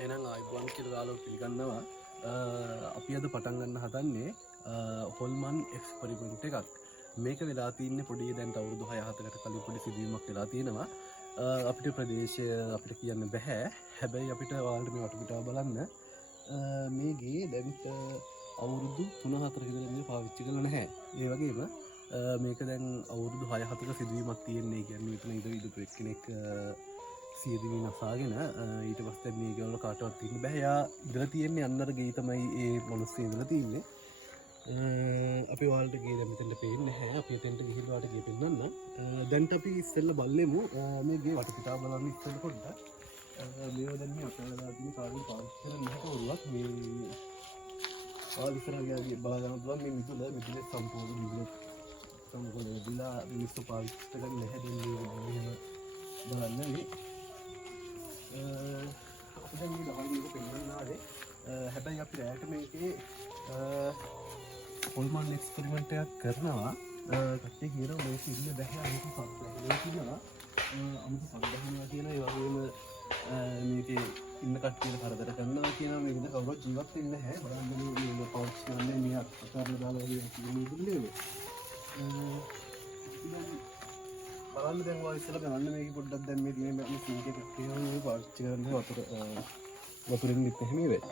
එහෙනම් ආයිබෝන් කියලා දාලා පිළිගන්නවා. අපි අද පටන් ගන්න හදන්නේ හොල්මන් එක්ස්පෙරිමන්ට් එකක්. මේක වෙලා තින්නේ පොඩි දැන් අවුරුදු 6-7කට කලින් පොඩි සිදුවීමක් වෙලා තියෙනවා. අපිට ප්‍රදේශය අපිට කියන්න බෑ. හැබැයි අපිට ඔයාලට මේ වටපිටාව බලන්න මේ ගේ දැන් අවුරුදු 3-4ක ඉඳලා මේ පාවිච්චි කරලා නැහැ. ඒ වගේම මේක දැන් අවුරුදු 6-7ක සිදුවීමක් තියෙන්නේ. කියන්නේ මෙතන ඉඳපු එක්කෙනෙක් සියදිවි නසාගෙන ඊට පස්සේ මේ ගෙවල කාටවත් ඉන්න බෑ. එයා ඉඳලා තියන්නේ අන්නර ගේ තමයි ඒ මිනිස්සු ඉඳලා තින්නේ. අපි ඔයාලට ගේ දැන් මෙතනට පේන්නේ නැහැ. අපි එතෙන්ට ගිහිල්ලා ඔයාලට ගේ පෙන්නන්න. දැන් අපි ඉස්සෙල්ලා බලමු මේ ගේ වටපිටාව බලන්න ඉස්සෙල්ලා පොඩ්ඩක්. මේවා දැන් මේ අපේ දාලා තියෙන කාර්යය පාවිච්චි කරන්නේ නැහැ කවුරුවත්. මේ ආලිසරගේ බලා ගන්න පුළුවන් මේ මිදුලේ සම්පූර්ණ මිදුල සම්පූර්ණ විලා මිනිස්සු පාවිච්චි කරන්නේ නැහැ දෙන්නේ එහෙම බලන්න මේ අපි දැන් මේ දවල් මේක පෙන්නන්න ආවේ. හැබැයි අපි රැයට මේකේ හොල්මන් එක්ස්පෙරිමන්ට් එකක් කරනවා. කට්ටිය කියනවා මේක ඉන්න බෑ අනිත් සම්පූර්ණ කියනවා. අමුතු සම්බන්ධනවා කියන ඒ වගේම මේකේ ඉන්න කට්ටියට කරදර කරනවා කියනවා. මේකද කවුරුත් ජීවත් වෙන්නේ නැහැ. බලන්න මේ පවුච් කරන්නේ මේ අතරල දාලා වගේ ඉන්නේ. බලන්න දැන් ඔයා ඉස්සෙල්ලා බලන්න මේක පොඩ්ඩක් දැන් මේ තියෙන මේ සිංක් එක තියෙනවා මේ පාවිච්චි කරන්නේ වතුරෙන් ඉත් එහෙම වෙයි.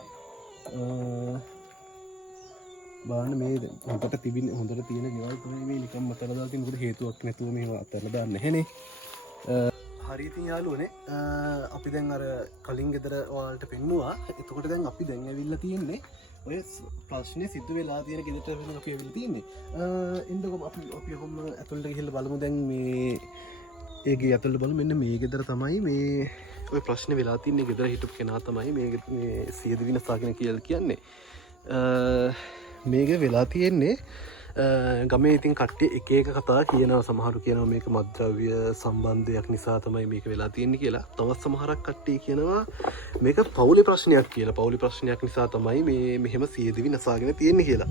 බලන්න මේ හොඳට තිබින හොඳට තියෙන ගෙවල් තමයි මේ නිකන් මතල දාලා තියෙන. මොකද හේතුවක් නැතුව මේවා අතල දාන්න නැහැනේ. හරි ඉතින් යාළුවනේ අපි දැන් අර කලින් ගෙදර ඔයාලට පෙන්නුවා. එතකොට දැන් අපි දැන් ඇවිල්ලා තියෙන්නේ ඔය ප්‍රශ්නේ සිද්ධ වෙලා තියෙන ගෙදරට වෙන අපි ඇවිල්ලා තියෙන්නේ. එන්නකො අපි කොහොම ඇතුළට ගිහිල්ලා බලමු. දැන් මේ ඒ ගේ ඇතුළට බලමු. මෙන්න මේ ගෙදර තමයි මේ ඔය ප්‍රශ්නේ වෙලා තියෙන්නේ. ගෙදර හිටපු කෙනා තමයි මේ සියදිවි නසාගෙන කියලා කියන්නේ. මේක වෙලා තියෙන්නේ ගමේ ඉතින් කට්ටිය එක එක කතා කියනවා. සමහරු කියනවා මේක මත්ද්‍රව්‍ය සම්බන්ධයක් නිසා තමයි මේක වෙලා තියෙන්නේ කියලා. තවත් සමහරක් කට්ටිය කියනවා මේක පවුලේ ප්‍රශ්නයක් කියලා. පවුලේ ප්‍රශ්නයක් නිසා තමයි මේ මෙහෙම සියදිවි නසාගෙන තියෙන්නේ කියලා.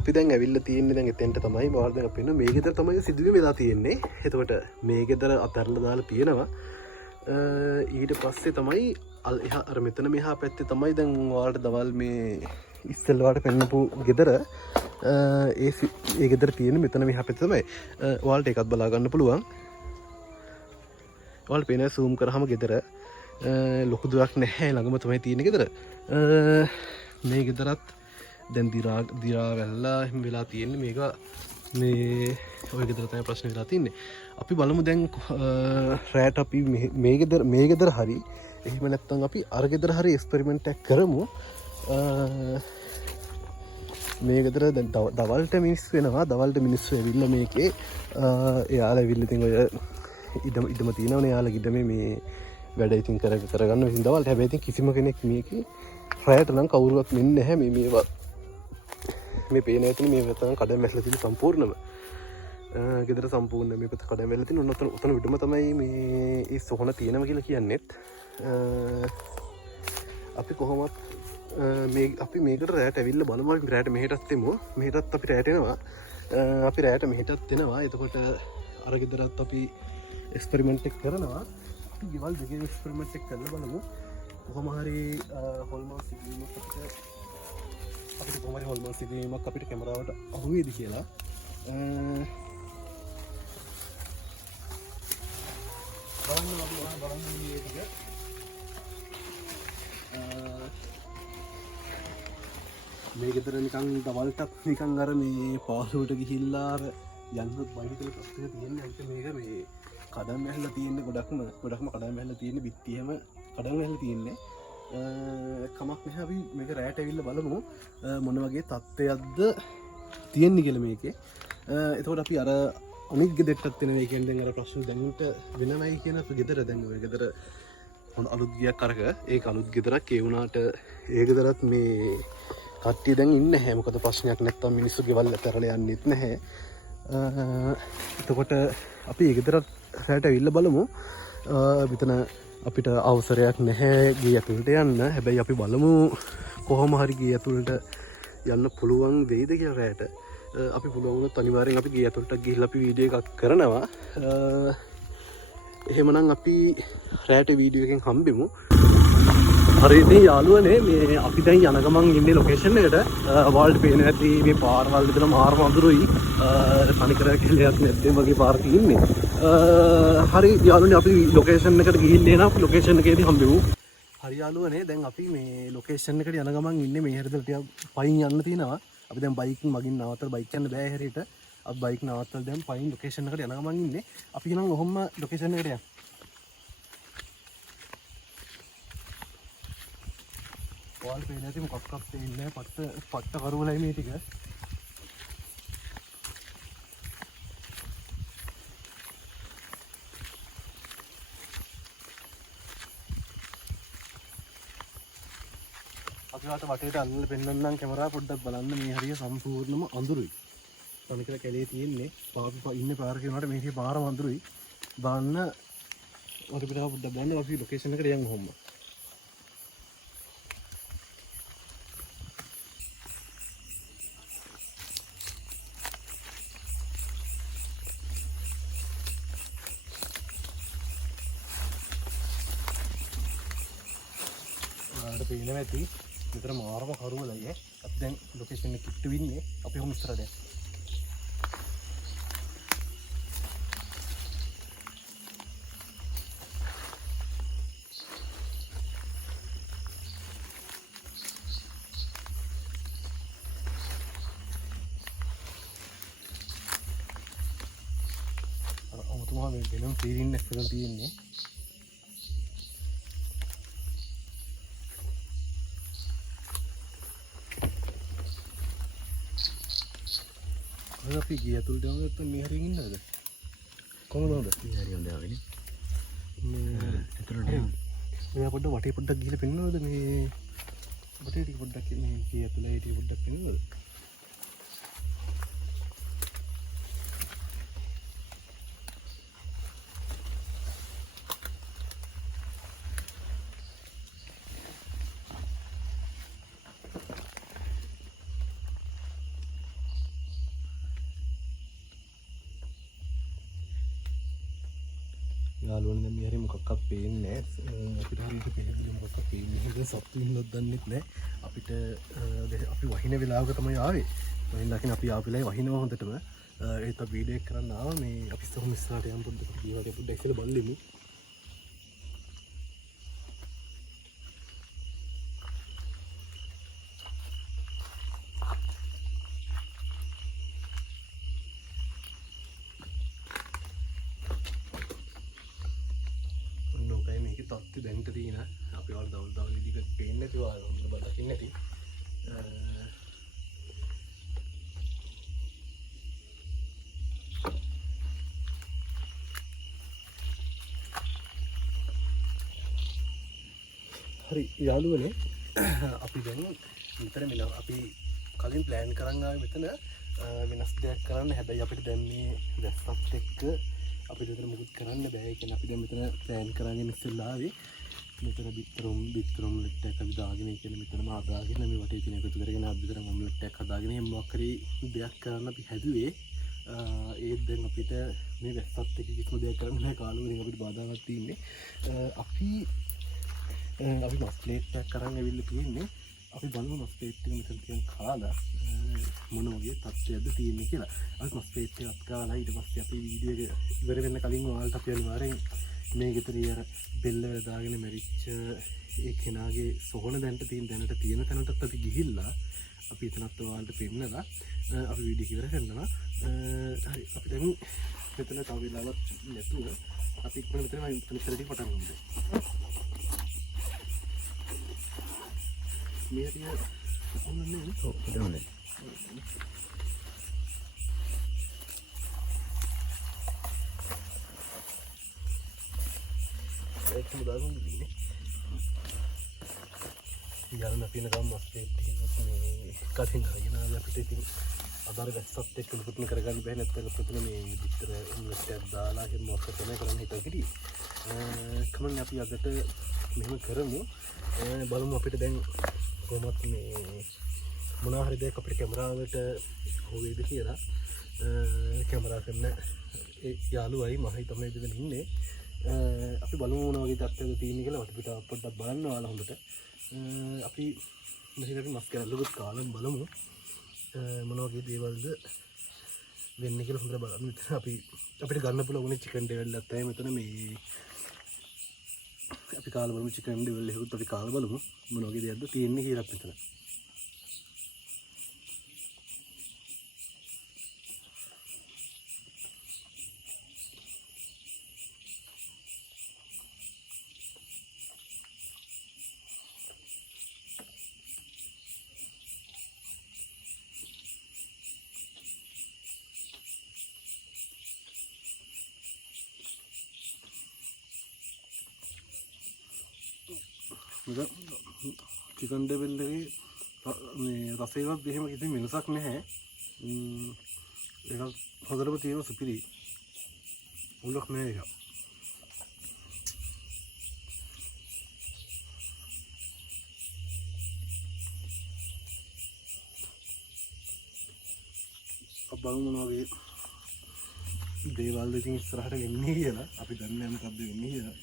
අපි දැන් ඇවිල්ලා තියෙන්නේ දැන් එතෙන්ට තමයි. මාර දැන් අපි මේ ගෙදර තමයි සිදුවීම වෙලා තියෙන්නේ. එතකොට මේ ගෙදර අතහැරලා දාලා තියෙනවා. ඊට පස්සේ තමයි අර මෙතන මෙහා පැත්තේ තමයි දැන් ඔයාලට දවල් මේ ඉස්සෙල්ලාට පෙන්නපු ගෙදර ඒ ගෙදර තියෙන මෙතන මෙහා පැත්තේ තමයි. ඔයාලට ඒකත් බලා ගන්න පුළුවන්. ඔයාලට පේනවා zoom කරාම ගෙදර ලොකු දුරක් නැහැ. ළඟම තමයි තියෙන ගෙදර. මේ ගෙදරත් දැන් දිරා වැල්ලා එහෙම වෙලා තියෙන්නේ. මේක මේ ඔය ගෙදර තමයි ප්‍රශ්නේ වෙලා තින්නේ. අපි බලමු දැන් රැට අපි මේ ගෙදර හරි එහෙම නැත්නම් අපි අර ගෙදර හරි එක්ස්පෙරිමන්ට් එකක් කරමු. මේ ගෙදර දැන් දවල්ට මිනිස්සු වෙනවා. දවල්ට මිනිස්සු ඇවිල්ලා මේකේ එයාලා ඇවිල්ලා ඉතින් ඔය ඉඩම තියෙනවනේ. එයාලා ඉඩමේ මේ වැඩ ඉතින් කරගන්න ඉතින් දවල්ට. හැබැයි ඉතින් කිසිම කෙනෙක් මේකේ රැට නම් කවුරුවත් මෙන්නේ නැහැ. මේවා මේ පේන ඇතුලේ මේ වෙතන කඩම් වැසලා තියෙන සම්පූර්ණම ගෙදර සම්පූර්ණ මේ පැත්ත කඩම් වැසලා තියෙන උතන විඩම තමයි මේ ඒ සොහන තියෙනවා කියලා කියන්නේත්. අපි කොහොමත් අපි මේකට රැට ඇවිල්ලා බලමු. අපි රැට මෙහෙටත් එමු. මෙහෙටත් අපි රැට එනවා. අපි රැට මෙහෙටත් එනවා. එතකොට අර ගෙදරත් අපි එක්ස්පෙරිමන්ට් එක කරනවා. අපි ගෙවල් දෙකේ එක්ස්පෙරිමන්ට් එක කරලා බලමු. කොහොම හරි හොල්මන් සිදුවීමක් අපිට කැමරාවට අහුවේද කියලා. බලන්න මේ ටික මේ ගෙදර නිකන් දවල්ටත් නිකන් අර මේ පාළුවට ගිහිල්ලා අර යන්නත් බයිට් එක ප්‍රශ්නයක් තියෙන්නේ. අනිත් මේක මේ කඩම් ඇහැලා තියෙන්නේ ගොඩක්ම කඩම් ඇහැලා තියෙන්නේ. බිත්තියම කඩම් ඇහැලා තියෙන්නේ. කමක් නැහැ. අපි මේක රැට ඇවිල්ලා බලමු මොන වගේ තත්ත්වයක්ද තියෙන්නේ කියලා මේකේ. එතකොට අපි අර අනිත් ගෙදරටත් එනවා. ඒ කියන්නේ දැන් අර ප්‍රශ්න දැනුට වෙනවයි කියන ගෙදර දැන් ඔය ගෙදර හොඳ අලුත් ගියක් අරක ඒක අලුත් ගෙදරක්. ඒ වුණාට ඒ ගෙදරත් මේ කට්ටිය දැන් ඉන්නේ නැහැ. මොකද ප්‍රශ්නයක් නැත්තම් මිනිස්සු ගෙවල් ඇතරලා යන්නෙත් නැහැ. එතකොට අපි ඒ ගෙදරත් රැට ඇවිල්ලා බලමු. මෙතන අපිට අවසරයක් නැහැ ගේ ඇතුළට යන්න. හැබැයි අපි බලමු කොහොම හරි ගේ ඇතුළට යන්න පුළුවන් වෙයිද කියලා රැට. අපි පුළුවන් වුණොත් අනිවාර්යෙන් අපි ගේ ඇතුළට ගිහිල්ලා අපි වීඩියෝ එකක් කරනවා. එහෙමනම් අපි රැට වීඩියෝ එකෙන් හම්බෙමු. හරි ඉතින් යාළුවනේ මේ අපි දැන් යන ගමන් ඉන්නේ ලොකේෂන් එකට. වලට පේන ඇති මේ පාරවල් විතර මාරම අඳුරුයි. තනිකර කෙලයක් නැද්දේ වගේ පාර තියෙන්නේ. හරි යාළුවනේ අපි ලොකේෂන් එකට ගිහින් එනවා. අපි ලොකේෂන් එකේදී හම්බෙමු. හරි යාළුවනේ දැන් අපි මේ ලොකේෂන් එකට යන ගමන් ඉන්නේ මේ හැරදල ටිකක් පයින් යන්න තියෙනවා. අපි දැන් බයික් මගින් නවත්තලා බයික් යන්න බෑ හැරියට. අපි බයික් නවත්තලා දැන් පයින් ලොකේෂන් එකට යන ගමන් ඉන්නේ. අපි නම් ඔහොම ලොකේෂන් එකට යමු. වල් පේන ඇති මොකක්වත් පේන්නේ නැහැ. පට්ට කරුවලයි මේ ටික. අපි වටේට අල්ලලා පෙන්නන්නම් කැමරාව පොඩ්ඩක් බලන්න. මේ හරිය සම්පූර්ණම අඳුරුයි. තනිකර කැලේ තියෙන්නේ. පාපි ඉන්නේ පාර කියනකොට මේකේ පාරම අඳුරුයි. දාන්න වටේ පිටව පොඩ්ඩක් බලන්න. අපි ලොකේෂන් එකට යමු ඔහොම. පේන ඇති මෙතන මාරම කරුවලයි. අපි දැන් ලොකේෂන් එක කිට්ටු ඉන්නේ. අපි හොම ඉස්සරහට යමු. අමුතුමහා මේ වෙනම ෆීලින් එකක් තියෙන්නේ. අපි ගිය තුල් දවස් මේ හරියෙන් ඉන්නවද? කොහොමද? මේ හරියෙන් දාගෙන. මේ එතනට මෙයා පොඩ්ඩක් වටේ පොඩ්ඩක් ගිහලා පෙන්නනවද මේ වටේ ටික පොඩ්ඩක් මේ ගිය තුල ඒ ටික පොඩ්ඩක් පෙන්නනවද? යාළුවනේ දැන් මේ හරිය මොකක්වත් පේන්නේ නැහැ. අපිට හරියට පේන්නේ මොකක්වත් පේන්නේ නැහැ. සත්තු ඉන්නොත් දන්නෙත් නැහැ. අපිට අපි වහින වෙලාවක තමයි ආවේ. වහින දකින්න අපි ආපු වෙලාවේ වහිනවා හොඳටම. ඒත් අපි වීඩියෝ එක කරන්න ආවා. මේ අපි සොහොම ඉස්සරහට යමු පොඩ්ඩක් ගියවට පොඩ්ඩක් ඉස්සෙල්ලා බලමු. තත්ති දැන්ට තියෙන අපි වල දවල් විදිහට පේන්නේ නැතිව හොඳට බලකින් නැති. හරි යාළුවනේ අපි දැන් මෙතන මෙන්න අපි කලින් ප්ලෑන් කරන් ආවේ මෙතන වෙනස් දෙයක් කරන්න. හැබැයි අපිට දැන් මේ වැස්සත් එක්ක අපිට මෙතන මුකුත් කරන්න බෑ. ඒ කියන්නේ අපි දැන් මෙතන ප්ලෑන් කරගෙන ඉස්සෙල්ලා ආවේ මෙතන බිත්තරම් ලෙට් එකක් අපි දාගෙන ඒ කියන්නේ මෙතනම හදාගෙන මේ වටේ තියෙන එකතු කරගෙන අපි මෙතන ඔම්ලට් එකක් හදාගෙන එහෙම මොකක් හරි දෙයක් කරන්න අපි හැදුවේ. ඒත් දැන් අපිට මේ වැස්සත් එක්ක කිසිම දෙයක් කරන්න බෑ. කාලවලින් අපිට බාධාවක් තියෙන්නේ. අපි මස් ප්ලේට් එකක් අරන් ඇවිල්ලා තියෙන්නේ. අපි බලමු මස් ප්ලේට් එක මෙතන තියන් කාලා මොන වගේ තත්ත්වයක්ද තියෙන්නේ කියලා. අපි මස් ප්ලේට් එකක් කාලා ඊට පස්සේ අපි වීඩියෝ එක ඉවර වෙන්න කලින් ඔයාලට අපි අනිවාර්යෙන් මේ ගෙදරිය අර බෙල්ල දාගෙන මැරිච්ච ඒ කෙනාගේ සොහන දැනට තියෙන තැනටත් අපි ගිහිල්ලා අපි එතනත් ඔයාලට පෙන්නලා අපි වීඩියෝ ඉවර කරනවා. හරි අපි දැන් මෙතන තව වෙලාවක් නැතුව අපි ඉක්මනට මෙතන ඉස්සරහට පටන් ගමු. මේ හරිය ඔන්නේ ඔව් හොඳයි. ඒක මුදාගන්න දෙන්නේ. යාළුවෝ අපි නගම මස් ප්ලේට් එකක් මේ කටින් අරගෙන අපිට ඉතින් අදාර වැස්සත් එක්ක මුකුත් කරගන්න බැහැ. නැත්නම් ප්‍රථම මේ විතර ඔම්ලට් එකක් දාලා එහෙම මොකක් තමයි කරන්න හිතන්නේ. කමන්න අපි අදට මෙහෙම කරමු. බලමු අපිට දැන් කොහොමත් මේ මොනවා හරි දෙයක් අපිට කැමරාවට හොවේද කියලා. කැමරා කරන ඒ යාළුවයි මහයි තමයි මෙතන ඉන්නේ. අපි බලමු මොන වගේ තත්ත්වයක තියෙන්නේ කියලා වටපිටාව පොඩ්ඩක් බලන්න ඔයාලා හොඳට. අපි මෙහෙට මස් කැල්ලකුත් කාලම් බලමු මොන වගේ දේවල්ද වෙන්නේ කියලා හොඳට බලන්න. අපිට ගන්න පුළුවන් චිකන් ඩෙවල් එකක් තමයි මෙතන මේ අපි කාලා බලමු චිකන් ඩෙවල් එකකුත් අපි කාලා බලමු මොන වගේ දෙයක්ද තියෙන්නේ කියලා මෙතන. චිකන් ඩෙවල් එකේ මේ රසයවත් එහෙම කිසි වෙනසක් නැහැ. ඒක හොඳටම තියෙන සුපිරි උලක් නෑ ඒක. බලමු මොන වගේ දේවල්ද ඉතින් ඉස්සරහට වෙන්නේ කියලා. අපි දන්නේ නැහැ මොකක්ද වෙන්නේ කියලා.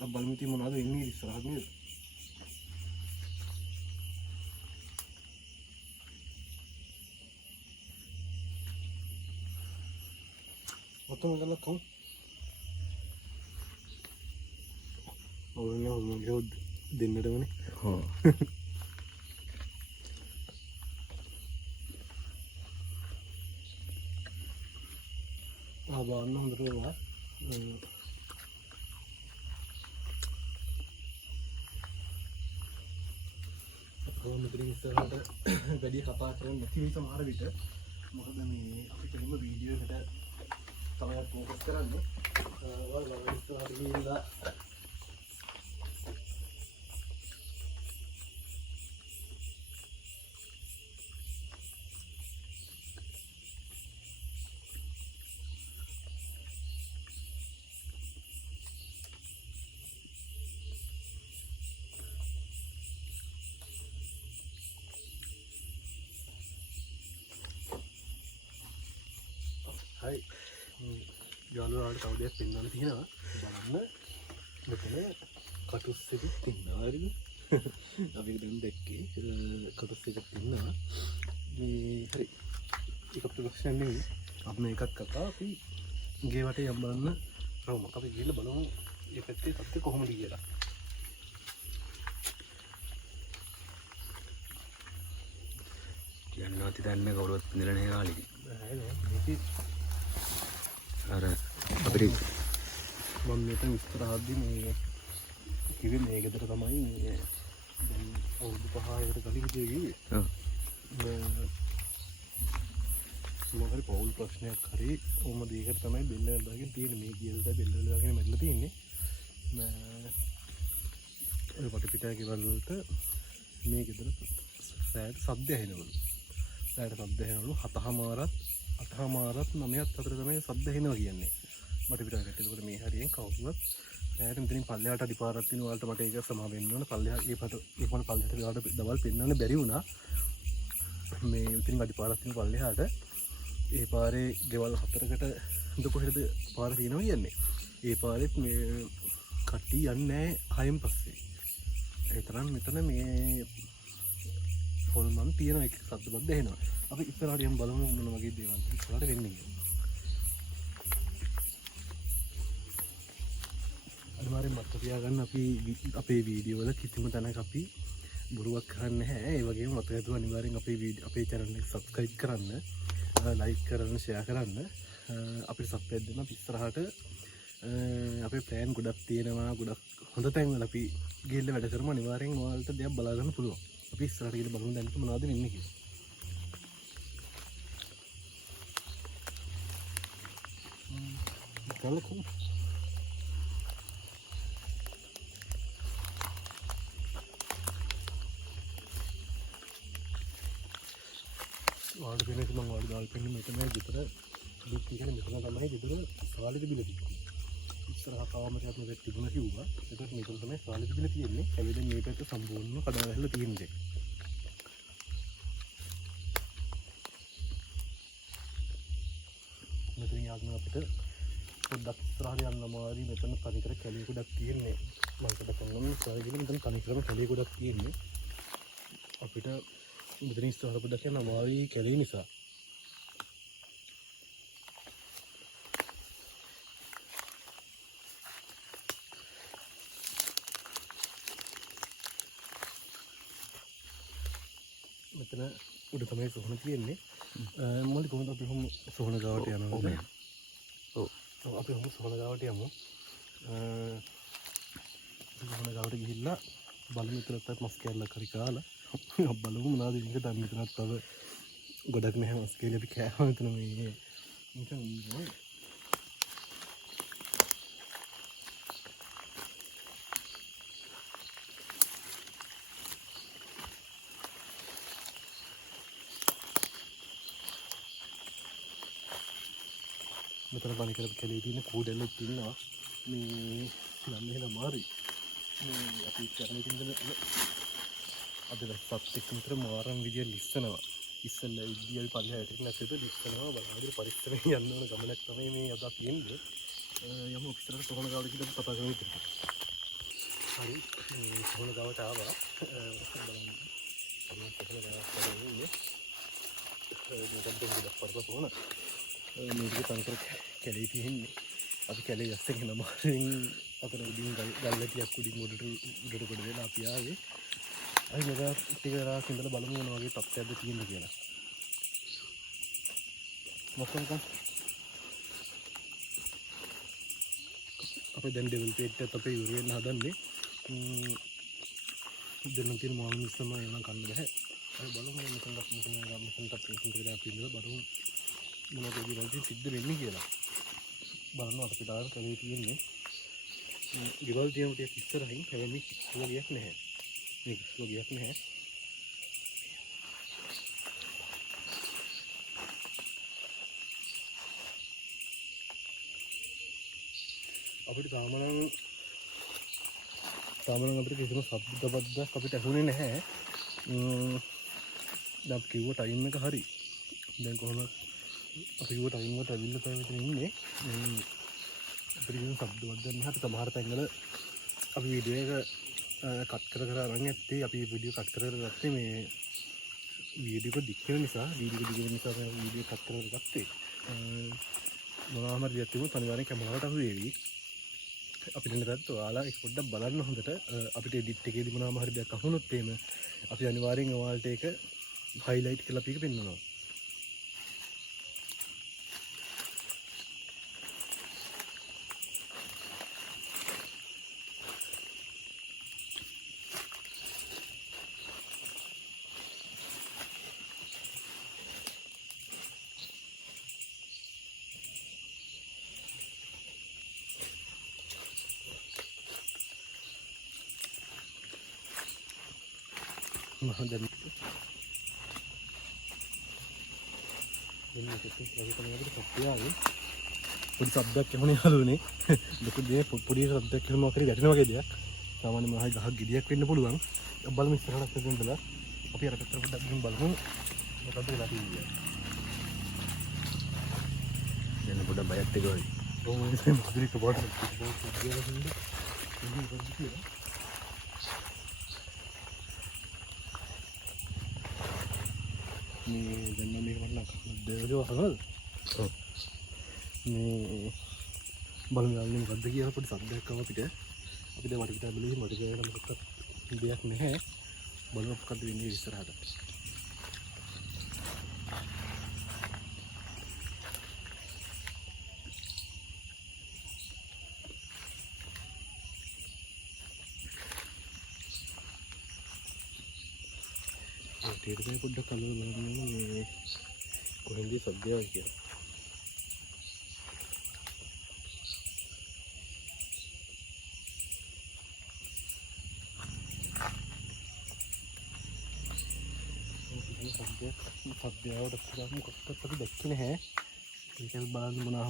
අපි බලමු ඉතින් මොනවද වෙන්නේ ඉස්සරහට නේද? Otto magala ko. Orang yang mau dinner mana? Oh. Abang nak berapa? Kalau menteri sekarang gadi kata keren, mesti bisa marah gitu. Makanya ni, aku cuma video kita. Sama fokus කරන්නේ වල ඉස්සරහට ගිහිල්ලා hai යාළුවාට තව දෙයක් පෙන්වන්න තියෙනවා. බලන්න මෙතන කටුස් එකක් තියෙනවා. හරිද? අපි දැන් දැක්කේ කටුස් එකක් තියෙනවා. මේ හරි. ඒක ප්‍රොෆෙෂනල් නෙවෙයි. අපි මේකත් කතා අපි ගේ වටේ යම් බලන්න රවුමක්. අපි ගිහලා බලමු මේ පැත්තේ තත්ත්වය කොහොමද කියලා. යන්නාති දන්න කවුරුවත් ඉඳලා නැහැ කාලෙදි. මේකේ අර අපිට මම මෙතන ඉස්සරහදී මේ කිව්වේ මේ ගෙදර තමයි මේ දැන් අවුරුදු 5කට කලින් කිව්වේ. ඔව්. මොකද පෞල් ප්‍රශ්නයක් හරි ඕම දෙයකට තමයි බෙල්ල වල දාගෙන තියෙන්නේ. මේ ගියල්ට බෙල්ල වල දාගෙන මැරිලා තියෙන්නේ. ඔය වටපිටාවේ ගෙවල් වලට මේ ගෙදර සෑහෙන සද්ද ඇහෙනවලු. සෑහෙන සද්ද ඇහෙනවලු 7:00මාරත් 8:00මාරත් 9:00ත් අතර තමයි සද්ද ඇහෙනවා කියන්නේ. වටපිටාවේ කට්ටිය. ඒකට මේ හරියෙන් කවුරුවත් සෑහෙන මෙතනින් පල්ලෙහාට අඩිපාරක් තියෙන වලට මට ඒක සමා වෙන්න ඕන. පල්ලෙහා ඒ පල්ලෙහාට ගාවට දවල් පෙන්නන්න බැරි වුණා. මේ මෙතනින් අඩිපාරක් තියෙන පල්ලෙහාට ඒ පාරේ ගෙවල් 4කට හොඳ කොහෙද පාර තියෙනවා කියන්නේ. ඒ පාරෙත් මේ කට්ටිය යන්නේ නැහැ 6න් පස්සේ. ඒ තරම් මෙතන මේ හොල්මන් තියෙන එක සද්ද බද්ද එනවා. අපි ඉස්සරහට යමු බලමු මොන වගේ දේවල් ඉස්සරහට වෙන්නේ කියලා. අනිවාර්යෙන් මතක තියාගන්න අපි අපේ වීඩියෝ වල කිසිම තැනක අපි බොරුවක් කරන්නේ නැහැ. ඒ වගේම මතක තියාගන්න අනිවාර්යෙන් අපේ channel එක subscribe කරන්න, like කරන්න, share කරන්න. අපිට සප්පයක් දෙන්න අපි ඉස්සරහට අපේ plan ගොඩක් තියෙනවා. ගොඩක් හොඳ තැන් වල අපි ගිහිල්ලා වැඩ කරමු. අනිවාර්යෙන් ඔයාලට දෙයක් බලා ගන්න පුළුවන්. අපි ඉස්සරහට ගිහිල්ලා බලමු දැන් මොනවද වෙන්නේ කියලා. Kalaku. वार्ड देने के मंग वार्ड दाल पेंड में इतना जितना दूध की है निकलना करना है जितना साले के बिल दिखती इस तरह का मतलब अपने व्यक्ति को नहीं हुआ इधर निकल समय साले के बिल थी नहीं कभी दिन ये पे तो संपूर्ण कड़ा है तीन दे मतलब याद में आप इधर පොඩ්ඩක් ඉස්සරහට යන්න අමාරුයි. මෙතන තනිකර කැලේ ගොඩක් තියෙන්නේ. මල්කට පොන්නම ඉස්සරහට මෙතන තනිකරම කැලේ ගොඩක් තියෙන්නේ. අපිට මෙතන ඉස්සරහට පොඩ්ඩක් යන්න අමාරුයි කැලේ නිසා. මෙතන උඩ තමයි සොහන තියෙන්නේ. මොලි කොහොමද අපි හමු සොහන ගාවට යනවා. ඔව් අපි හමු සොහන ගාවට යමු. සොහන ගාවට ගිහිල්ලා බලමු මෙතනත් මස් කෑල්ලක් හරි කාලා බලමු මොනවද ඉන්නේ. දැන් මෙතනත් තව ගොඩක් නැහැ මස් කෑල්ල අපි කෑවා මෙතන මේ නිකන් ඉන්නේ. මෙතන බණ කරපු කැලේ තියෙන කූඩැල්ලක් ඉන්නවා. මේ නම් එහෙම අමාරුයි. මේ අපි කරන්නේ ඉඳන් අද වැස්සත් එක්ක විතර මාරම් විදියට ලිස්සනවා. ඉස්සෙල්ලා ඉද්දී අපි පල්ලෙහාට නැත්නම් ලිස්සනවා. බලහාගෙන පරිස්සමෙන් යන්න ඕන ගමනක් තමයි මේ අද අපි එන්නේ. යමු ඉස්සරහට සොහන ගාවට ගිහින් කතා කරමු ඉතින්. හරි සොහන ගාවට ආවා. බලන්න. අපි සොහන ගාවට ඉන්නේ. මේක දෙන්න පරපත වුණා. මේක තනකර කැලේ තියෙන්නේ. අපි කැලේ යස්සෙන් නමාරින් අතන උඩින් ගල්ලටියක් උඩින් උඩට කොට වෙලා අපි ආවේ. අයි මෙතන ටික වෙලාවක් ඉඳලා බලමු මොන වගේ තත්ත්වයක්ද තියෙන්නේ කියලා. මොකක්ද? අපි දැන් ඩෙවල් පේට්ටත් අපේ ඉවර වෙන්න හදන්නේ. දෙන්න තියෙන මොන නිසම එනවා කන්න බෑ. අපි බලමු මෙතනට අපි ඉඳලා බලමු මොනවද විදිහට සිද්ධ වෙන්නේ කියලා. බලන්න අපිට තාම කලේ තියෙන්නේ. ගෙවල් තියෙන ටික ඉස්සරහින් හැබැයි කිසිලගයක් නැහැ. මේක කිසිලගයක් නැහැ. අපිට තාමනම් අපිට කිසිම ශබ්දයක් අපිට ඇහුනේ නැහැ. දැන් අපි කිව්ව ටයිම් එක හරි. දැන් කොහොමද අපි කිව්ව ටයිම් එකට ඇවිල්ලා තමයි මෙතන ඉන්නේ. අපිට කිසිම ශබ්දයක් නැහැ. අපි සමහර තැන්වල අපි වීඩියෝ එක කට් කර අරන් ඇත්තේ. අපි වීඩියෝ කට් කර ගත්තේ මේ වීඩියෝ එක දික් වෙන නිසා. වීඩියෝ කට් කර ගත්තේ. මොනවාම දෙයක් තිබුණොත් අනිවාර්යෙන් කැමරාවට අහු වේවි. අපිට නේද ඔයාලා ඒක පොඩ්ඩක් බලන්න හොඳට. අපිට එඩිට් එකේදී මොනවාම හරි දෙයක් අහුනොත් එහෙම අපි අනිවාර්යෙන් ඔයාලට ඒක හයිලයිට් කරලා අපි ඒක පෙන්නනවා. දැන් පොඩි සද්දයක් එමුනේ යාළුවනේ. ලොකු දේ පොඩි සද්දයක් එහෙම මොකක්ද වැටෙනවා වගේ දෙයක්. සාමාන්‍ය මහයි ගහක් ගෙඩියක් වෙන්න පුළුවන්. බලමු ඉස්සරහට ඉඳලා අපි අර පැත්තට පොඩ්ඩක් ගිහින් බලමු. මොකද වෙලා තියෙන්නේ. දැන් පොඩ්ඩක් බයත් එක වගේ. ඕම ඉතින් මොකද බෝඩ් මේ දැන් මේක මට දෙවියෝ අහනවද? ඔව්. මේ බලමු යාළුවනේ මොකද්ද කියලා පොඩි සද්දයක් ආව අපිට. අපි දැන් වටපිට බැලුවේ මට කියලා මොකක්ද දෙයක් නැහැ. බලමු මොකද්ද වෙන්නේ ඉස්සරහට. ඒකේ පොඩ්ඩක් අල්ලලා බලන්න මේ කොහෙන්ද සද්දයක් කියලා. සද්දයවට පුරාම කොටස් අපි දැක්කේ නැහැ. ඒකෙන් බලන්න මොනවා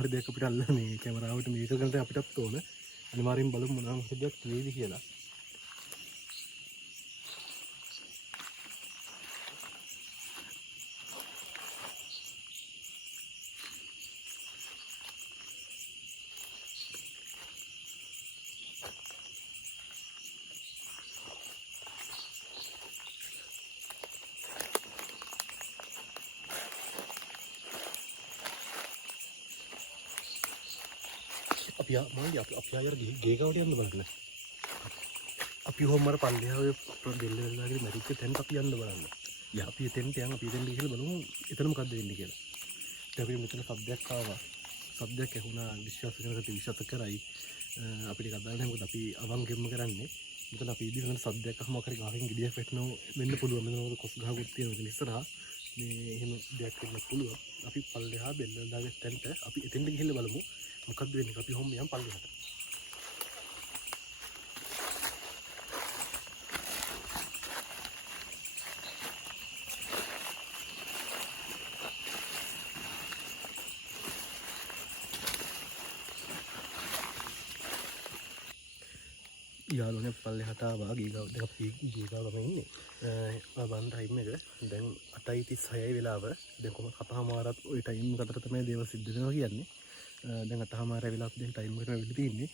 හරි දෙයක් අපිට අල්ලලා මේ කැමරාවට මේක කරලා අපිටත් ඕන. අනිවාර්යෙන් බලමු මොනවා හරි දෙයක් තියෙයිද කියලා. අපි අපි අර ගේ ගාවට යන්න බලන්න. අපි හොම්මර පල්ලෙහාවේ බෙල්ල වෙලාගෙන මැරිච්ච තැනට අපි යන්න බලන්න. අපි එතෙන්ට යන් අපි එතෙන්ට ගිහලා බලමු එතන මොකද්ද වෙන්නේ කියලා. දැන් අපි මෙතන සබ්ජෙක්ට් ආවා. සබ්ජෙක්ට් ඇහුණා විශ්වාස කරකට විශ්වාස කරයි. අපිට කතා කරන්නේ මොකද අපි අවංගෙම්ම කරන්නේ. මෙතන අපි ඉදිරිය වෙන සබ්ජෙක්ට් එකක් මොකක් හරි ගහකින් ගෙඩියක් වැටෙනව වෙන්න පුළුවන්. මෙතන මොකද කොස් ගහකුත් තියෙනවා මෙතන ඉස්සරහා. මේ එහෙම දෙයක් වෙන්න පුළුවන්. අපි පල්ලෙහා බෙල්ල දාගෙන තැනට අපි එතෙන්ට ගිහලා බලමු මොකද්ද වෙන්නේ. අපි හොම් යන් පල්ලෙහාට. යාළුවනේ පල්ලෙහාට ආවා ගීගාව දැන් අපි ගීගාවම ඉන්නේ. බලන්න ටයිම් එක දැන් 8:36 වෙලාව. දැන් කොහොම 7:00මාරත් ওই ටයිම් එක අතර තමයි දේවල් සිද්ධ වෙනවා කියන්නේ. දැන් 8:00මාර වෙලාවට දැන් ටයිම් එකට වෙලා තියෙන්නේ.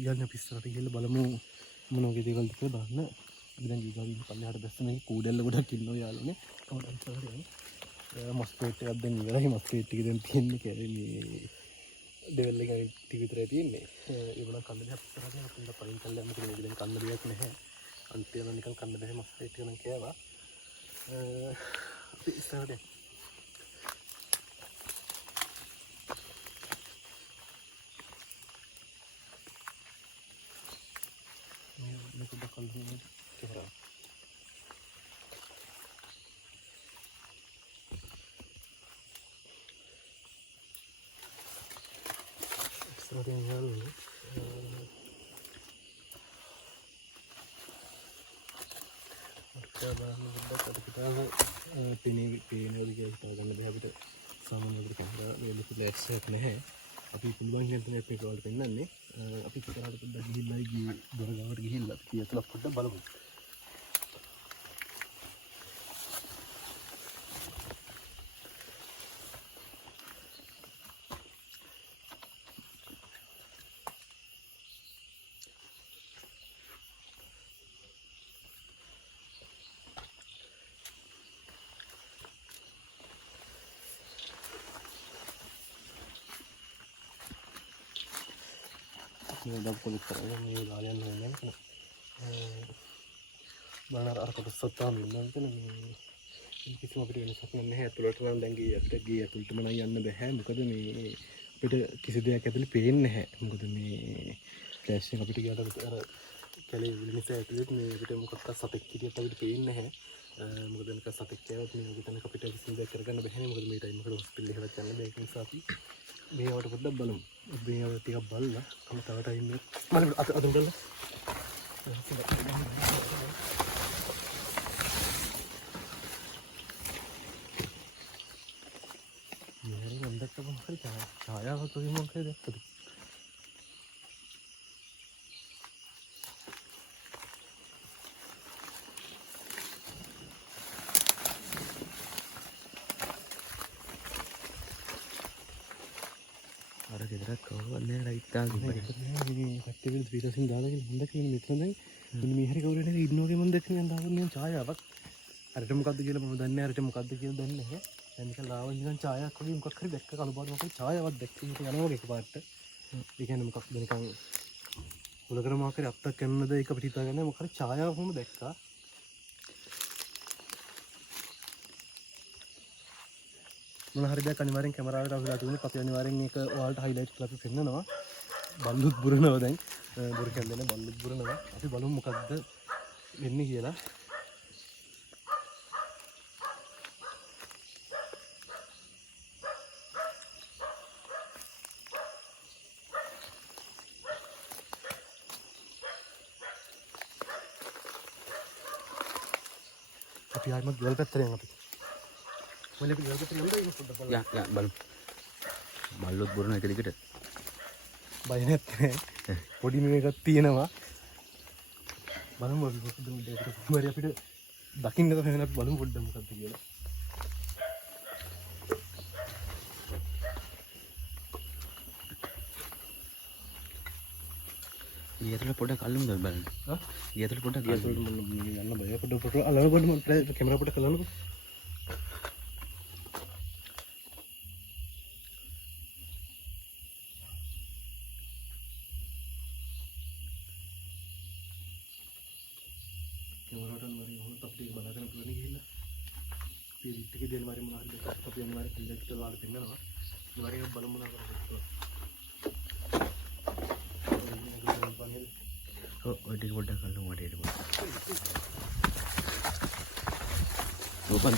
ඊයන් අපි ඉස්සරහට ගිහලා බලමු මොන වගේ දේවල්ද කියලා බලන්න. අපි දැන් ගීගාව ඉන්න පල්ලෙහාට දැස්ස මේ කූඩැල්ල ගොඩක් ඉන්නවා යාළුවනේ. කවුරුත් ඉස්සරහට යන්නේ. මස්පේට් එකක් දැන් ඉවරයි. මස්පේට් එකේ දැන් තියෙන්නේ කැරේ දෙවල් එක ටික විතරයි තියෙන්නේ. ඒ වුණා කන්න දෙයක් ඉස්සරහට අපිට පයින් කල්ලා යන්න කියලා දැන් කන්න දෙයක් නැහැ. අන්තිම නිකන් කන්න බැහැ මස් රේට් එක නම් කෑවා. අපි ඉස්සරහට මේ පොඩ්ඩක් කල්ලා කියලා. ඉස්සරහට යනවා. පේනවල කියලා හිතා ගන්න බෑ අපිට සාමාන්‍ය අපිට කැමරා වල ෆ්ලෑෂ් එකක් නැහැ. අපි පුළුවන් නම් තමයි අපේ වලට පෙන්නන්නේ. අපි ඉස්සරහට පොඩ්ඩක් ගිහිල්ලා ගියේ දොර ගාවට ගිහිල්ලා අපි ඇතුළට පොඩ්ඩක් බලමු. මේ දක්වල කරගෙන මේ ගාලයන් නෝනේ නේද? බලන්න අර කොට සත්තාම ඉන්නවා කියන මේ කිසිම අපිට වෙනසක් නැහැ. ඇතුළට නම් දැන් ගියේ ඇතුළටම නම් යන්න බෑ. මොකද මේ අපිට කිසි දෙයක් ඇතුළේ පේන්නේ නැහැ. මොකද මේ ෆ්ලෑෂ් එක අපිට ගියාට අර කැලේ විලිනිස ඇතුළේ මේ අපිට මොකක්ද සතෙක් කිරියක් අපිට පේන්නේ නැහැ. මොකද මේක සතෙක් කියවත් මේ වගේ තැනක අපිට කිසිම දෙයක් කරගන්න බැහැ. මොකද මේ ටයිම් එකට හොස්පිටල් එකට යන්න බෑ. ඒක නිසා අපි මේවට පොඩ්ඩක් බලමු. මේවට ටිකක් බලලා කම තව ටයිම් එක මම අත බලන්න. මේ මම දැක්ක මොකක්ද ඡායාවක් වගේ මොකක්ද දැක්කද? අර ගෙදරක් කවුරුන්නේ ලයිට් දාගෙන මේ කට්ටිය විල පිටසින් දාලාගෙන මම දැක්කේ මෙතන දැන් මේ හරි කවුරු හරි ඉන්න වගේ මම දැක්කේ මම දාගෙන ඡායාවක්. අරට මොකද්ද කියලා මම දන්නේ නැහැ. අරට මොකද්ද කියලා දන්නේ නැහැ. දැන් නිකන් ලාවන් නිකන් ඡායාවක් වගේ මොකක් හරි දැක්ක කලබාර මොකක් ඡායාවක් දැක්කේ යනවා වගේ එකපාරට. ඒ කියන්නේ මොකක්ද නිකන් උලකර මොකක් හරි අත්තක් කරනද ඒක අපිට හිතාගන්න මොකක් හරි ඡායාවක් වුම දැක්කා. මොන හරි දෙයක් අනිවාර්යෙන් කැමරාවට අහුලා තිබුණේ. අපි අනිවාර්යෙන් මේක ඔයාලට හයිලයිට් කරලා අපි පෙන්නනවා. බල්ලුත් බුරනවා දැන්. බොරු කැල්ලනේ බල්ලුත් බුරනවා. අපි බලමු මොකද්ද වෙන්නේ කියලා. අපි ආයෙත් ගෙවල් පැත්තට යනවා අපි. මොලේ ගෙවල් පැත්තට යන්න ඉන්න පොඩ්ඩක් බලන්න. යා බලමු. බල්ලොත් බොරන එක දිගට. බය නැත්තේ. පොඩි මේකක් තියෙනවා. බලමු අපි පොඩ්ඩක් දෙකට කොහමද අපිට දකින්න තමයි අපි බලමු පොඩ්ඩක් මොකක්ද කියලා. ඊයතල පොඩක් අල්ලමුද බලන්න. හා? ඊයතල පොඩක් යන්න බය පොඩ්ඩක් අල්ලන්න පොඩ්ඩක් කැමරා පොඩ්ඩක් අල්ලන්නකෝ. ටික දෙන වරින් මොනවද අපි අනිවාර්ය ෆිල්ඩර් එක වල පෙන්නනවා. වරින් බලමු මොනවා කරන්නේ. ඔය ටික පොඩ්ඩක් අල්ලමු වටේට පොඩ්ඩක්. දුවපන්.